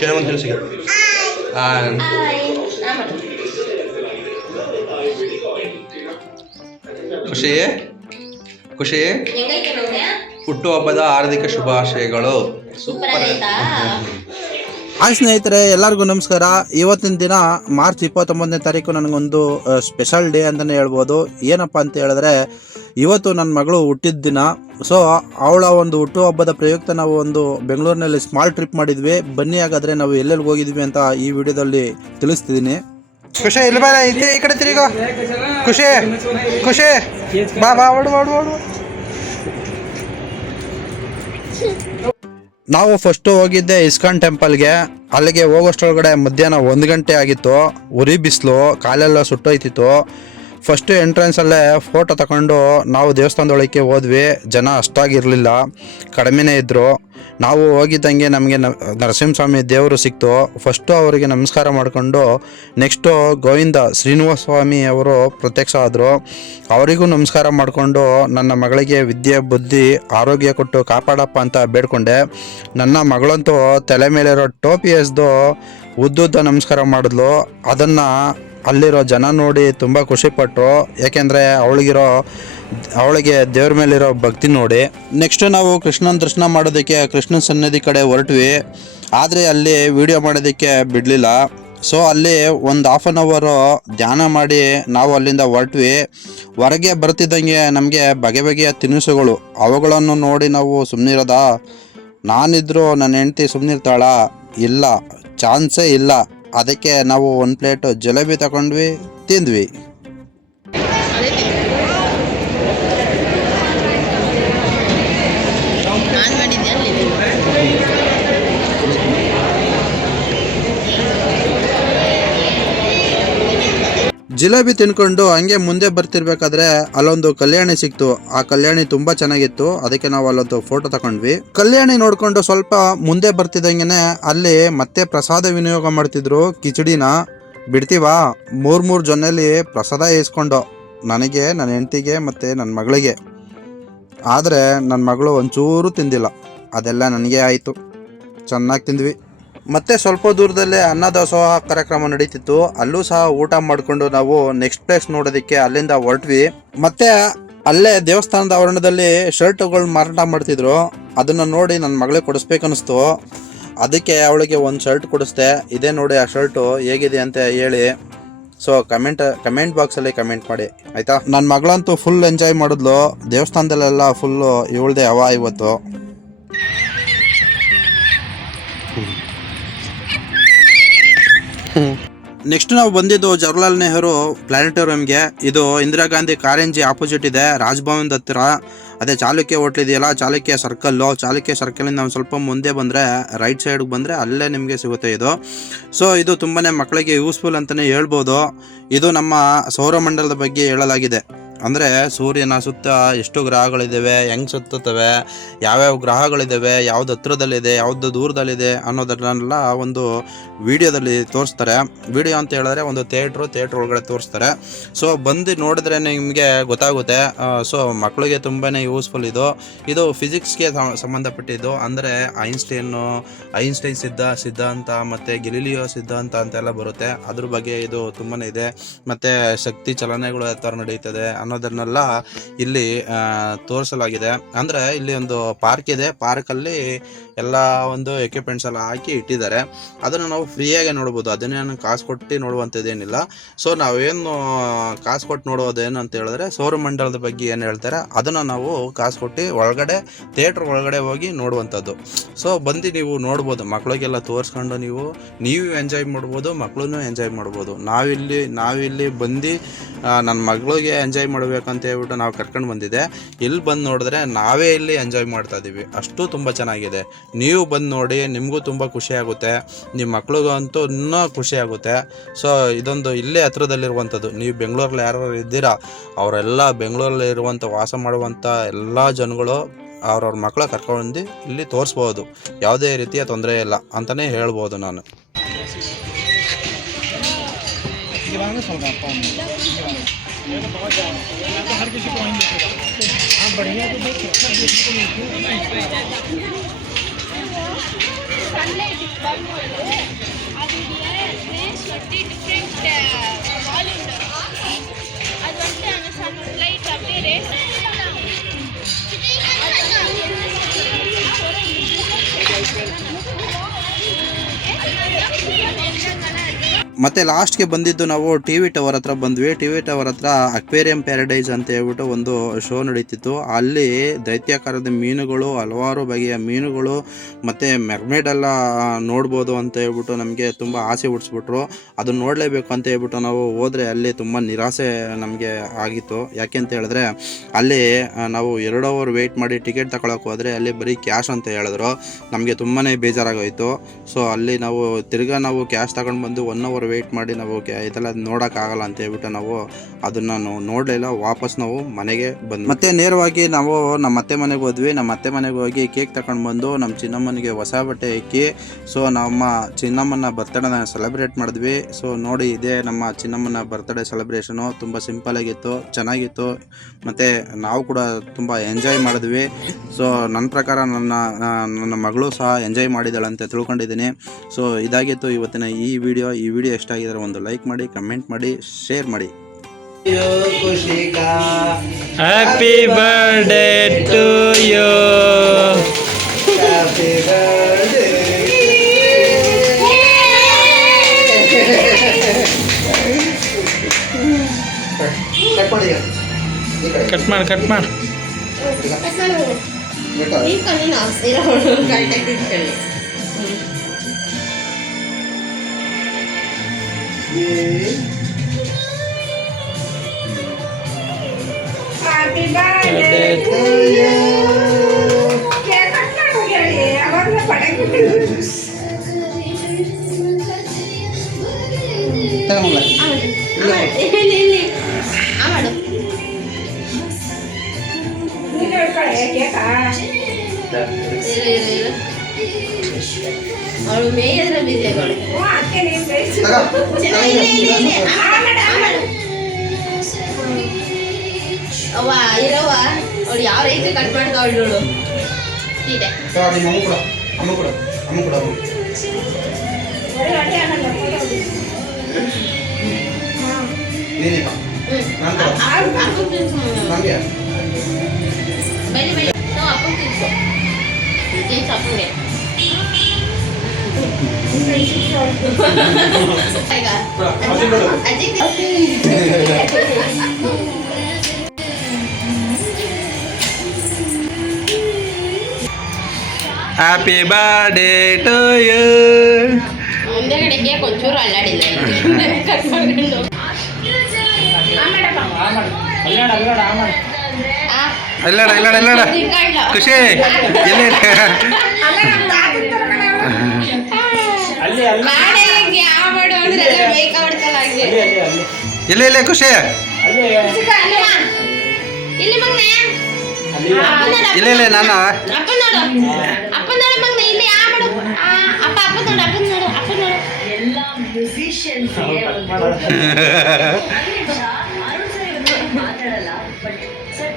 ಕೆಲವೊಂದು ತಿಳಿಸಿದ್ರು ಖುಷಿ ಖುಷಿ ಹುಟ್ಟುಹಬ್ಬದ ಹಾರ್ದಿಕ ಶುಭಾಶಯಗಳು. ಸೂಪರ್. ಹಾಯ್ ಸ್ನೇಹಿತರೆ, ಎಲ್ಲರಿಗೂ ನಮಸ್ಕಾರ. ಇವತ್ತಿನ ದಿನ ಮಾರ್ಚ್ 29ನೇ ತಾರೀಕು ನನಗೊಂದು ಸ್ಪೆಷಲ್ ಡೇ ಅಂತಲೇ ಹೇಳ್ಬೋದು. ಏನಪ್ಪ ಅಂತ ಹೇಳಿದ್ರೆ, ಇವತ್ತು ನನ್ನ ಮಗಳು ಹುಟ್ಟಿದ ದಿನ. ಸೊ ಅವಳ ಒಂದು ಹುಟ್ಟುಹಬ್ಬದ ಪ್ರಯುಕ್ತ ನಾವು ಒಂದು ಬೆಂಗಳೂರಿನಲ್ಲಿ ಸ್ಮಾಲ್ ಟ್ರಿಪ್ ಮಾಡಿದ್ವಿ. ಬನ್ನಿ, ಹಾಗಾದರೆ ನಾವು ಎಲ್ಲೆಲ್ಲಿ ಹೋಗಿದ್ವಿ ಅಂತ ಈ ವಿಡಿಯೋದಲ್ಲಿ ತಿಳಿಸ್ತಿದ್ದೀನಿ. ಖುಷಿ ಇಲ್ಲಿ ಬಾ, ಇಲ್ಲಿ ಈ ಕಡೆ ತಿರುಗೋ. ಖುಷಿ ಖುಷಿ ಬಾ ಬಾ, ಓಡು ಓಡು ಓಡು. ನಾವು ಫಸ್ಟು ಹೋಗಿದ್ದೆ ಇಸ್ಕಾನ್ ಟೆಂಪಲ್ಗೆ. ಅಲ್ಲಿಗೆ ಹೋಗೋಷ್ಟರೊಳಗಡೆ ಮಧ್ಯಾಹ್ನ 1 ಗಂಟೆ ಆಗಿತ್ತು. ಉರಿ ಬಿಸಿಲು, ಕಾಲೆಲ್ಲ ಸುಟ್ಟೋಯ್ತಿತ್ತು. ಫಸ್ಟು ಎಂಟ್ರೆನ್ಸಲ್ಲೇ ಫೋಟೋ ತಗೊಂಡು ನಾವು ದೇವಸ್ಥಾನದೊಳಕ್ಕೆ ಹೋದ್ವಿ. ಜನ ಅಷ್ಟಾಗಿರಲಿಲ್ಲ, ಕಡಿಮೆನೇ ಇದ್ದರು. ನಾವು ಹೋಗಿದ್ದಂಗೆ ನಮಗೆ ನರಸಿಂಹಸ್ವಾಮಿ ದೇವರು ಸಿಕ್ತು. ಫಸ್ಟು ಅವರಿಗೆ ನಮಸ್ಕಾರ ಮಾಡಿಕೊಂಡು ನೆಕ್ಸ್ಟು ಗೋವಿಂದ ಶ್ರೀನಿವಾಸ ಸ್ವಾಮಿ ಅವರು ಪ್ರತ್ಯಕ್ಷ ಆದರು. ಅವರಿಗೂ ನಮಸ್ಕಾರ ಮಾಡಿಕೊಂಡು ನನ್ನ ಮಗಳಿಗೆ ವಿದ್ಯೆ ಬುದ್ಧಿ ಆರೋಗ್ಯ ಕೊಟ್ಟು ಕಾಪಾಡಪ್ಪ ಅಂತ ಬೇಡ್ಕೊಂಡೆ. ನನ್ನ ಮಗಳಂತೂ ತಲೆ ಮೇಲಿರೋ ಟೋಪಿ ಎಸ್ದು ಉದ್ದುದ್ದ ನಮಸ್ಕಾರ ಮಾಡಿದ್ಲು. ಅದನ್ನು ಅಲ್ಲಿರೋ ಜನ ನೋಡಿ ತುಂಬ ಖುಷಿಪಟ್ಟರು, ಏಕೆಂದರೆ ಅವಳಿಗೆ ದೇವ್ರ ಮೇಲಿರೋ ಭಕ್ತಿ ನೋಡಿ. ನೆಕ್ಸ್ಟು ನಾವು ಕೃಷ್ಣನ ದರ್ಶನ ಮಾಡೋದಕ್ಕೆ ಕೃಷ್ಣನ ಸನ್ನಿಧಿ ಕಡೆ ಹೊರಟ್ವಿ. ಆದರೆ ಅಲ್ಲಿ ವಿಡಿಯೋ ಮಾಡೋದಕ್ಕೆ ಬಿಡಲಿಲ್ಲ. ಸೊ ಅಲ್ಲಿ ಒಂದು 1/2 ಅವರ್ ಧ್ಯಾನ ಮಾಡಿ ನಾವು ಅಲ್ಲಿಂದ ಹೊರಟ್ವಿ. ಹೊರಗೆ ಬರ್ತಿದ್ದಂಗೆ ನಮಗೆ ಬಗೆ ಬಗೆಯ ತಿನಿಸುಗಳು, ಅವುಗಳನ್ನು ನೋಡಿ ನಾವು ಸುಮ್ಮನಿರೋದಾ? ನಾನಿದ್ರು ನನ್ನ ಹೆಂಡತಿ ಸುಮ್ಮನಿರ್ತಾಳ? ಇಲ್ಲ, ಚಾನ್ಸೇ ಇಲ್ಲ. ಅದಕ್ಕೆ ನಾವು 1 ಪ್ಲೇಟ್ ಜಲೇಬಿ ತಗೊಂಡ್ವಿ, ತಿಂದ್ವಿ. ಜಿಲೇಬಿ ತಿನ್ಕೊಂಡು ಹಂಗೆ ಮುಂದೆ ಬರ್ತಿರ್ಬೇಕಾದ್ರೆ ಅಲ್ಲೊಂದು ಕಲ್ಯಾಣಿ ಸಿಕ್ತು. ಆ ಕಲ್ಯಾಣಿ ತುಂಬ ಚೆನ್ನಾಗಿತ್ತು. ಅದಕ್ಕೆ ನಾವು ಅಲ್ಲೊಂದು ಫೋಟೋ ತಗೊಂಡ್ವಿ. ಕಲ್ಯಾಣಿ ನೋಡ್ಕೊಂಡು ಸ್ವಲ್ಪ ಮುಂದೆ ಬರ್ತಿದ್ದಂಗೆ ಅಲ್ಲಿ ಮತ್ತೆ ಪ್ರಸಾದ ವಿನಿಯೋಗ ಮಾಡ್ತಿದ್ರು. ಕಿಚಡಿನ ಬಿಡ್ತೀವಾ, 3 ಜೊನ್ನೆಲಿ ಪ್ರಸಾದ ಇಸ್ಕೊಂಡು ನನಗೆ, ನನ್ನ ಹೆಂಡತಿಗೆ ಮತ್ತು ನನ್ನ ಮಗಳಿಗೆ. ಆದರೆ ನನ್ನ ಮಗಳು ಒಂಚೂರು ತಿಂದಿಲ್ಲ. ಅದೆಲ್ಲ ನನಗೆ ಆಯಿತು. ಚೆನ್ನಾಗಿ ತಿಂದ್ವಿ. ಮತ್ತು ಸ್ವಲ್ಪ ದೂರದಲ್ಲೇ ಅನ್ನದಾಸೋಹ ಕಾರ್ಯಕ್ರಮ ನಡೀತಿತ್ತು. ಅಲ್ಲೂ ಸಹ ಊಟ ಮಾಡಿಕೊಂಡು ನಾವು ನೆಕ್ಸ್ಟ್ ಪ್ಲೇಸ್ ನೋಡೋದಕ್ಕೆ ಅಲ್ಲಿಂದ ಹೊರಟ್ವಿ. ಮತ್ತು ಅಲ್ಲೇ ದೇವಸ್ಥಾನದ ಆವರಣದಲ್ಲಿ ಶರ್ಟ್ಗಳು ಮಾರಾಟ ಮಾಡ್ತಿದ್ರು. ಅದನ್ನು ನೋಡಿ ನನ್ನ ಮಗಳಿಗೆ ಕೊಡಿಸ್ಬೇಕನ್ನಿಸ್ತು. ಅದಕ್ಕೆ ಅವಳಿಗೆ ಒಂದು ಶರ್ಟ್ ಕೊಡಿಸ್ದೆ. ಇದೇ ನೋಡಿ ಆ ಶರ್ಟು, ಹೇಗಿದೆ ಅಂತ ಹೇಳಿ. ಸೊ ಕಮೆಂಟ್ ಬಾಕ್ಸಲ್ಲಿ ಕಮೆಂಟ್ ಮಾಡಿ, ಆಯಿತಾ? ನನ್ನ ಮಗಳಂತೂ ಫುಲ್ ಎಂಜಾಯ್ ಮಾಡಿದ್ಲು. ದೇವಸ್ಥಾನದಲ್ಲೆಲ್ಲ ಫುಲ್ಲು ಇವಳದೇ ಹವಾ ಇವತ್ತು. ನೆಕ್ಸ್ಟ್ ನಾವು ಬಂದಿದ್ದು ಜವಾಹರ್ಲಾಲ್ ನೆಹರು ಪ್ಲಾನೆಟೋರಿಯಂಗೆ. ಇದು ಇಂದಿರಾ ಗಾಂಧಿ ಕಾರಂಜಿ ಆಪೋಸಿಟ್ ಇದೆ, ರಾಜಭವನದ ಹತ್ತಿರ. ಅದೇ ಚಾಲುಕ್ಯ ಹೋಟ್ಲ್ ಇದೆಯಲ್ಲ, ಚಾಲುಕ್ಯ ಸರ್ಕಲಿಂದ ಒಂದು ಸ್ವಲ್ಪ ಮುಂದೆ ಬಂದರೆ, ರೈಟ್ ಸೈಡ್ಗೆ ಬಂದರೆ ಅಲ್ಲೇ ನಿಮಗೆ ಸಿಗುತ್ತೆ ಇದು. ಸೊ ಇದು ತುಂಬಾ ಮಕ್ಕಳಿಗೆ ಯೂಸ್ಫುಲ್ ಅಂತಲೇ ಹೇಳ್ಬೋದು. ಇದು ನಮ್ಮ ಸೌರಮಂಡಲದ ಬಗ್ಗೆ ಹೇಳಲಾಗಿದೆ. ಅಂದರೆ ಸೂರ್ಯನ ಸುತ್ತ ಎಷ್ಟು ಗ್ರಹಗಳಿದ್ದಾವೆ, ಹೆಂಗೆ ಸುತ್ತುತ್ತವೆ, ಯಾವ್ಯಾವ ಗ್ರಹಗಳಿದ್ದಾವೆ, ಯಾವ್ದು ಹತ್ರದಲ್ಲಿದೆ, ಯಾವುದು ದೂರದಲ್ಲಿದೆ ಅನ್ನೋದನ್ನೆಲ್ಲ ಒಂದು ವಿಡಿಯೋದಲ್ಲಿ ತೋರಿಸ್ತಾರೆ. ವಿಡಿಯೋ ಅಂತ ಹೇಳಿದ್ರೆ ಒಂದು ಥಿಯೇಟ್ರ್ ಒಳಗಡೆ ತೋರಿಸ್ತಾರೆ. ಸೊ ಬಂದು ನೋಡಿದ್ರೆ ನಿಮಗೆ ಗೊತ್ತಾಗುತ್ತೆ. ಸೊ ಮಕ್ಕಳಿಗೆ ತುಂಬಾ ಯೂಸ್ಫುಲ್ ಇದು ಫಿಸಿಕ್ಸ್ಗೆ ಸಂಬಂಧಪಟ್ಟಿದ್ದು. ಅಂದರೆ ಐನ್ಸ್ಟೈನ್ ಸಿದ್ಧಾಂತ ಮತ್ತು ಗೆಲಿಲಿಯೋ ಸಿದ್ಧಾಂತ ಅಂತೆಲ್ಲ ಬರುತ್ತೆ. ಅದ್ರ ಬಗ್ಗೆ ಇದು ತುಂಬಾ ಇದೆ. ಮತ್ತು ಶಕ್ತಿ ಚಲನೆಗಳು ಯಾವ ಥರ ನಡೀತದೆ ಅನ್ನೋದನ್ನೆಲ್ಲ ಇಲ್ಲಿ ತೋರಿಸಲಾಗಿದೆ. ಅಂದರೆ ಇಲ್ಲಿ ಒಂದು ಪಾರ್ಕ್ ಇದೆ. ಪಾರ್ಕಲ್ಲಿ ಎಲ್ಲ ಒಂದು ಎಕ್ವಿಪ್ಮೆಂಟ್ಸ್ ಎಲ್ಲ ಹಾಕಿ ಇಟ್ಟಿದ್ದಾರೆ. ಅದನ್ನು ನಾವು ಫ್ರೀಯಾಗಿ ನೋಡ್ಬೋದು. ಅದನ್ನೇನು ಕಾಸು ಕೊಟ್ಟು ನೋಡುವಂಥದ್ದೇನಿಲ್ಲ. ಸೊ ನಾವೇನು ಕಾಸು ಕೊಟ್ಟು ನೋಡೋದೇನು ಅಂತ ಹೇಳಿದ್ರೆ, ಸೌರಮಂಡಲದ ಬಗ್ಗೆ ಏನು ಹೇಳ್ತಾರೆ ಅದನ್ನು ನಾವು ಕಾಸು ಕೊಟ್ಟು ಒಳಗಡೆ ಥಿಯೇಟ್ರ್ ಒಳಗಡೆ ಹೋಗಿ ನೋಡುವಂಥದ್ದು. ಸೊ ಬಂದು ನೀವು ನೋಡ್ಬೋದು. ಮಕ್ಕಳಿಗೆಲ್ಲ ತೋರಿಸ್ಕೊಂಡು ನೀವು ಎಂಜಾಯ್ ಮಾಡ್ಬೋದು, ಮಕ್ಕಳೂ ಎಂಜಾಯ್ ಮಾಡ್ಬೋದು. ನಾವಿಲ್ಲಿ ಬಂದು ನನ್ನ ಮಗಳಿಗೆ ಎಂಜಾಯ್ ಮಾಡಬೇಕಂತ ಹೇಳ್ಬಿಟ್ಟು ನಾವು ಕರ್ಕೊಂಡು ಬಂದಿದ್ದೆ. ಇಲ್ಲಿ ಬಂದು ನೋಡಿದ್ರೆ ನಾವೇ ಇಲ್ಲಿ ಎಂಜಾಯ್ ಮಾಡ್ತಾ ಇದ್ದೀವಿ. ಅಷ್ಟು ತುಂಬ ಚೆನ್ನಾಗಿದೆ. ನೀವು ಬಂದು ನೋಡಿ, ನಿಮಗೂ ತುಂಬ ಖುಷಿ ಆಗುತ್ತೆ, ನಿಮ್ಮ ಮಕ್ಳಿಗೂ ಅಂತೂ ಇನ್ನೂ ಖುಷಿ ಆಗುತ್ತೆ. ಸೊ ಇದೊಂದು ಇಲ್ಲೇ ಹತ್ರದಲ್ಲಿರುವಂಥದ್ದು. ನೀವು ಬೆಂಗಳೂರಲ್ಲಿ ಯಾರು ಇದ್ದೀರಾ, ಅವರೆಲ್ಲ ಬೆಂಗಳೂರಲ್ಲಿ ಇರುವಂಥ ವಾಸ ಮಾಡುವಂಥ ಎಲ್ಲ ಜನಗಳು ಅವ್ರವ್ರ ಮಕ್ಕಳ ಕರ್ಕೊಂಡು ಇಲ್ಲಿ ತೋರಿಸ್ಬೋದು. ಯಾವುದೇ ರೀತಿಯ ತೊಂದರೆ ಇಲ್ಲ ಅಂತಲೇ ಹೇಳ್ಬೋದು ನಾನು. हर किसी को बढ़िया तो sunlight ಬಂದ್ಬಿಟ್ಟು ಅದು ರೇಸ್ ಒಟ್ಟಿ ಡಿಫ್ರೆಂಟ್ ವಾಲ್ಯೂಮ್ ಅದು ಒಟ್ಟು ಸನ್ಲೈಟ್ அப்படியே ರೇಸ್ ಮತ್ತು ಲಾಸ್ಟ್ಗೆ ಬಂದಿದ್ದು ನಾವು ಟಿ ವಿ ಟವರ್ ಹತ್ರ ಬಂದ್ವಿ. ಟಿ ವಿ ಟವರ್ ಹತ್ರ ಅಕ್ವೇರಿಯಂ ಪ್ಯಾರಡೈಸ್ ಅಂತ ಹೇಳ್ಬಿಟ್ಟು ಒಂದು ಶೋ ನಡೀತಿತ್ತು. ಅಲ್ಲಿ ದೈತ್ಯಾಕಾರದ ಮೀನುಗಳು, ಹಲವಾರು ಬಗೆಯ ಮೀನುಗಳು ಮತ್ತು ಮೆರ್ಮೇಡೆಲ್ಲ ನೋಡ್ಬೋದು ಅಂತ ಹೇಳ್ಬಿಟ್ಟು ನಮಗೆ ತುಂಬ ಆಸೆ ಹುಟ್ಟಿಸ್ಬಿಟ್ರು. ಅದನ್ನು ನೋಡಲೇಬೇಕು ಅಂತ ಹೇಳ್ಬಿಟ್ಟು ನಾವು ಹೋದರೆ ಅಲ್ಲಿ ತುಂಬ ನಿರಾಸೆ ನಮಗೆ ಆಗಿತ್ತು. ಯಾಕೆ ಅಂತ ಹೇಳಿದ್ರೆ ಅಲ್ಲಿ ನಾವು 2 ಅವರ್ ವೆಯ್ಟ್ ಮಾಡಿ ಟಿಕೆಟ್ ತಗೊಳಕ್ಕೆ ಹೋದರೆ ಅಲ್ಲಿ ಬರೀ ಕ್ಯಾಶ್ ಅಂತ ಹೇಳಿದ್ರು. ನಮಗೆ ತುಂಬಾ ಬೇಜಾರಾಗೋಯಿತು. ಸೊ ಅಲ್ಲಿ ನಾವು ತಿರ್ಗಾ ನಾವು ಕ್ಯಾಶ್ ತಗೊಂಡು ಬಂದು 1 ಅವರ್ ವೆಯ್ಟ್ ಮಾಡಿ ನಾವು ಇದೆಲ್ಲ ನೋಡೋಕ್ಕಾಗಲ್ಲ ಅಂತ ಹೇಳ್ಬಿಟ್ಟು ನಾವು ಅದನ್ನು ನೋಡಲಿಲ್ಲ. ವಾಪಸ್ ನಾವು ಮನೆಗೆ ಬಂದ್ವಿ. ಮತ್ತೆ ನೇರವಾಗಿ ನಾವು ನಮ್ಮ ಅತ್ತೆ ಮನೆಗೆ ಹೋದ್ವಿ. ನಮ್ಮ ಅತ್ತೆ ಮನೆಗೆ ಹೋಗಿ ಕೇಕ್ ತಗೊಂಡು ಬಂದು ನಮ್ಮ ಚಿನ್ನಮ್ಮನಿಗೆ ಹೊಸ ಬಟ್ಟೆ ಇಕ್ಕಿ ಸೊ ನಮ್ಮ ಚಿನ್ನಮ್ಮನ ಬರ್ತ್ಡೇನ ಸೆಲೆಬ್ರೇಟ್ ಮಾಡಿದ್ವಿ. ಸೊ ನೋಡಿ, ಇದೇ ನಮ್ಮ ಚಿನ್ನಮ್ಮನ ಬರ್ತ್ಡೇ ಸೆಲೆಬ್ರೇಷನು. ತುಂಬ ಸಿಂಪಲಾಗಿತ್ತು, ಚೆನ್ನಾಗಿತ್ತು. ಮತ್ತು ನಾವು ಕೂಡ ತುಂಬ ಎಂಜಾಯ್ ಮಾಡಿದ್ವಿ. ಸೊ ನನ್ನ ಪ್ರಕಾರ ನನ್ನ ಮಗಳು ಸಹ ಎಂಜಾಯ್ ಮಾಡಿದ್ದಾಳೆ ಅಂತ ತಿಳ್ಕೊಂಡಿದ್ದೀನಿ. ಸೊ ಇದಾಗಿತ್ತು ಇವತ್ತಿನ ಈ ವಿಡಿಯೋ ಇಷ್ಟ ಆಗಿದ್ರೆ ಒಂದು ಲೈಕ್ ಮಾಡಿ, ಕಮೆಂಟ್ ಮಾಡಿ, ಶೇರ್ ಮಾಡಿ. Happy birthday to you. Happy birthday. Cut ಮಾಡಿ Happy birthday to you. Cake cut ಮಾಡು ಹೇಳಿ, ಅವಾಗಲೇ ಪಟಾಕಿ ಬಿಡು. ಇಲ್ಲಿ ಆಮಾಡು. ನೀನು ಹಿಡ್ಕೊಳ್ಳೆ ಕೇಕ. ಇರು. ಅವಳು ಮೇಯದ್ರ ಬಿಸಿ ಅವಳು. ಅದಕ್ಕೆ ನೀನು ಬೇಯಿಸು. ಇಲ್ಲಿ. ಆಮಾಡು. ಅವ್ವ ಇರವ್ವ, ಅವಳು ಯಾವ ರೀತಿ ಕಟ್ ಮಾಡ್ತಾವಳು ನೋಡು. ಇದೆ ಅಮ್ಮ ಕೂಡ ಬೈಲಿ ನಾವು ಅಪ್ಪಂಗೆ ತಿನ್ಸು ಅಪ್ಪಂಗೆ. Happy birthday to you. ಮುಂದೆಗಡೆ ಕೇಕ್ ಒಂಚೂರು ಅಲ್ಲಾಡಿಲ್ಲ. ಕಟ್ ಮಾಡ್ಕೊಂಡು ಅಲ್ಲಾಡ ಖುಷಿ ಇಲ್ಲ ಖುಷಿ ಇಲ್ಲ ನಾನು ಅಪ್ಪ ನೋಡು ಮಗನ ಇಲ್ಲಿ ಆಡು. ಅಪ್ಪ ನೋಡು ಎಲ್ಲ ಮ್ಯೂಸಿಷಿಯನ್ಸ್ ಮಾತಾಡಲ್ಲ. But sir